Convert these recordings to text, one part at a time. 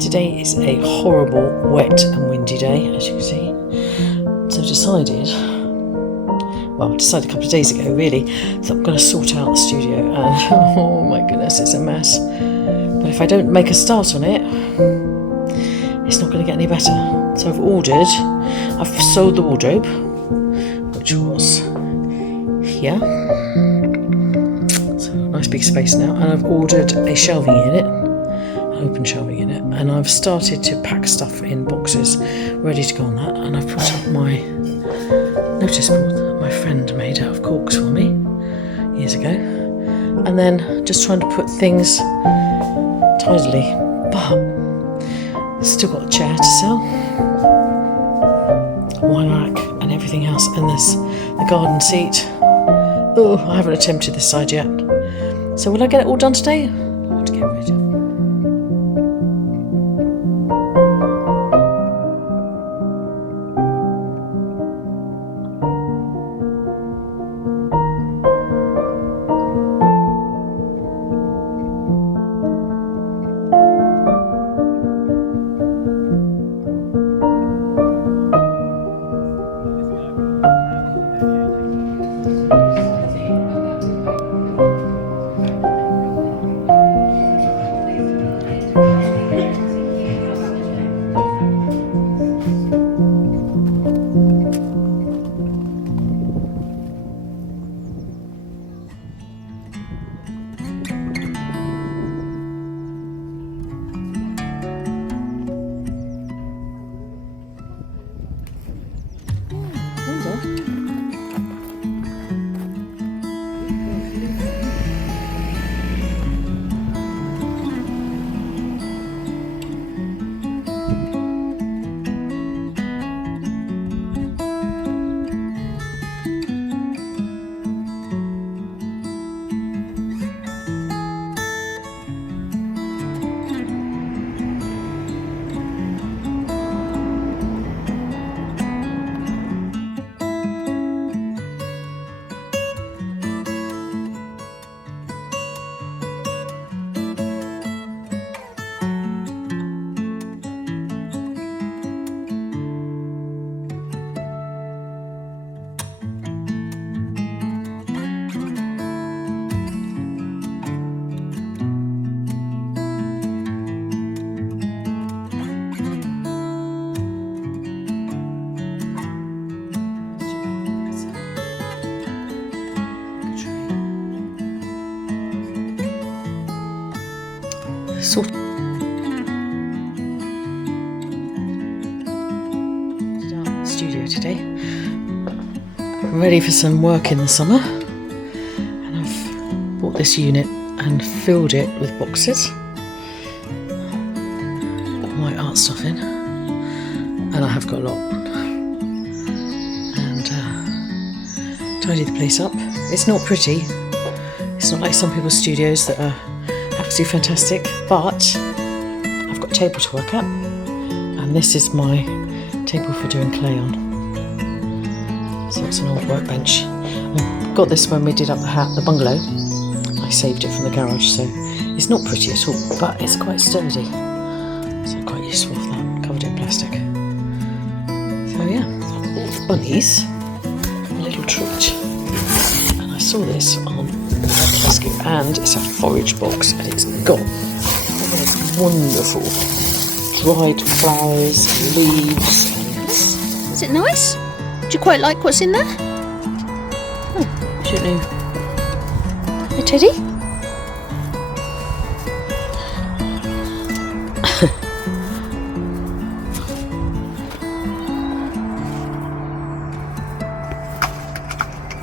Today is a horrible, wet and windy day, as you can see. So I decided a couple of days ago really, that I'm going to sort out the studio, and oh my goodness, it's a mess. But if I don't make a start on it, it's not going to get any better. So I've sold the wardrobe, which was here. So nice big space now, and I've ordered a shelving unit. Open shelving unit, and I've started to pack stuff in boxes ready to go on that, and I've put up my notice board that my friend made out of corks for me years ago, and then just trying to put things tidily, but I've still got a chair to sell, wine rack and everything else, and there's the garden seat. Oh, I haven't attempted this side yet, so will I get it all done today? I want to get rid of. Sort out the studio today. I'm ready for some work in the summer, and I've bought this unit and filled it with boxes. Put my art stuff in, and I have got a lot. And tidy the place up. It's not pretty. It's not like some people's studios that are absolutely fantastic, but I've got a table to work at, and this is my table for doing clay on. So it's an old workbench. I got this when we did up the bungalow. I saved it from the garage, so it's not pretty at all, but it's quite sturdy, so quite useful for that. Covered in plastic. So yeah, all the bunnies a little treat. And I saw this on Rescue, and it's a forage box, and it's got wonderful dried flowers, leaves. Is it nice? Do you quite like what's in there? Oh, I don't know. Hey, Teddy?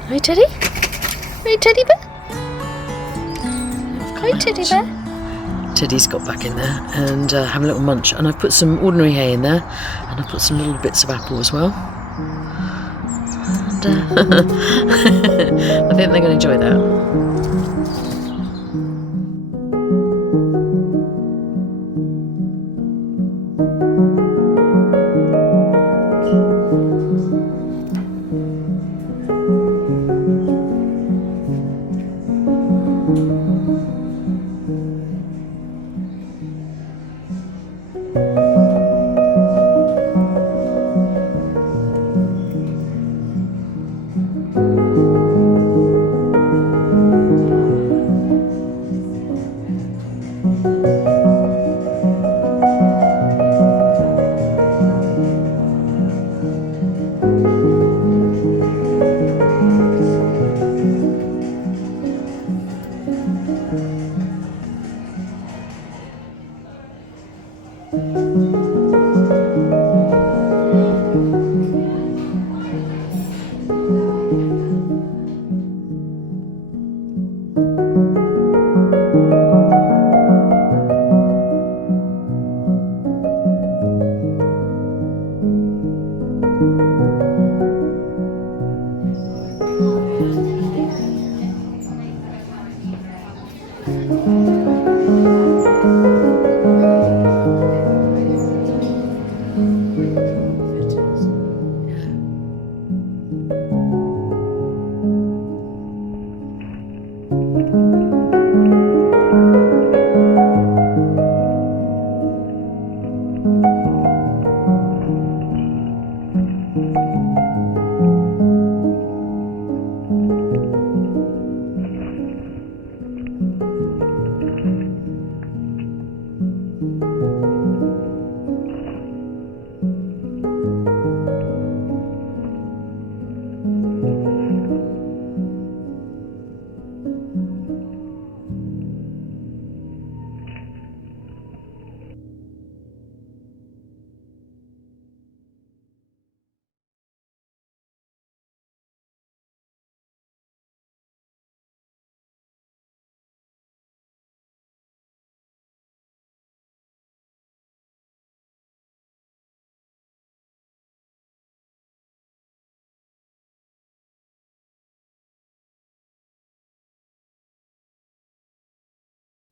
Hey, Teddy? Hey, Teddy bear? Hi, Teddy bear. Teddy's got back in there and have a little munch. And I've put some ordinary hay in there, and I've put some little bits of apple as well. And I think they're going to enjoy that.